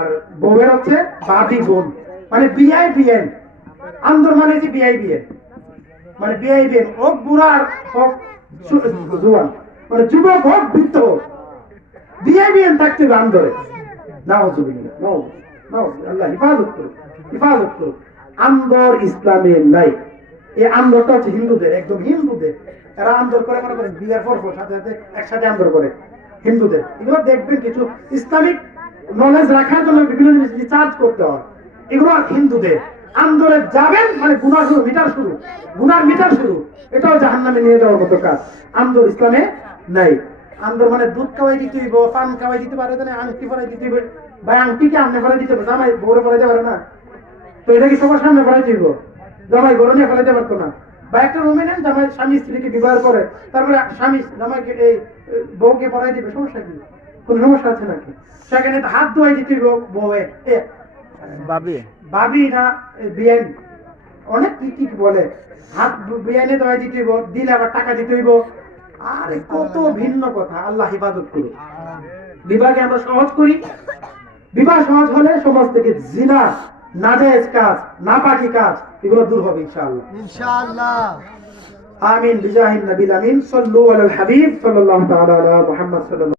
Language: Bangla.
আর বউয়ের হচ্ছে বাবি বোন, মানে বিআই বিএন আন্দর, মানে যে বিআই বিএন মানে বিআই বিএন হোক বুড়ার হোক জুয়ান, মানে যুবক হোক বৃদ্ধ হোক, বিআই বিএন থাকতে হবে আন্দরে। নাউজুবিল্লাহ, আল্লাহ হেফাজত করুন, হেফাজত করুন। আন্দর ইসলামে নাই। এই আন্দরটা হচ্ছে হিন্দুদের, একদম হিন্দুদের। এরা আন্দর করে, মনে করেন বিয়ের পর সাথে সাথে একসাথে আন্দর করে হিন্দুদের। এগুলো দেখবেন কিছু ইসলামিক নলেজ রাখার জন্য বিভিন্ন জিনিস রিসার্চ করতে হয়। এগুলো হিন্দুদের। আন্দরে যাবেন মানে গুনার শুরু, মিটার শুরু, গুনার মিটার শুরু। এটাও জাহান্নামে নিয়ে যাওয়ার মতো কাজ। আন্দর ইসলামে নাই। আন্দর মানে দুধ খাওয়াই দিতে হইব, পান খাওয়াই দিতে পারে না, আংটি পরাই দিতে হইবে। ভাই আংটিকে আমনে পরাই দিতে হবে, জামাই বউরে পরাইতে পারে না, তো এটা কি সবার সামনে পরাই দিব? জামাই গরু নিয়ে ফেলাইতে পারতো না। বা একটা রুমে নেন, জামাই স্বামী স্ত্রীকে বিবাহ করে, তারপরে স্বামী জামাইকে এই বউকে পরাই দিবে, সমস্যা কি? কোন সমস্যা আছে নাকি? সেখানে হাত ধোয়াই দিতে বউয়ে ভাবি না বিয়ান, অনেক কি কি বলে, হাত বিয়ানে ধোয়াই দিতে হইব, দিলে আবার টাকা দিতে হইব। আরে কত ভিন্ন কথা। আল্লাহ হেফাজত করুন। বিবাহকে আমরা সহজ করি। বিবাহ সহজ হলে সমাজ থেকে জিনা, নাজায়েজ কাজ, নাপাকি কাজ এগুলো দূর হবে ইনশাআল্লাহ, ইনশাআল্লাহ। আমিন বিজাহিন নবীল আমিন সাল্লু আলাল হাবিব সাল্লাল্লাহু তাআলা আলা মুহাম্মদ সাল্লাল্লাহু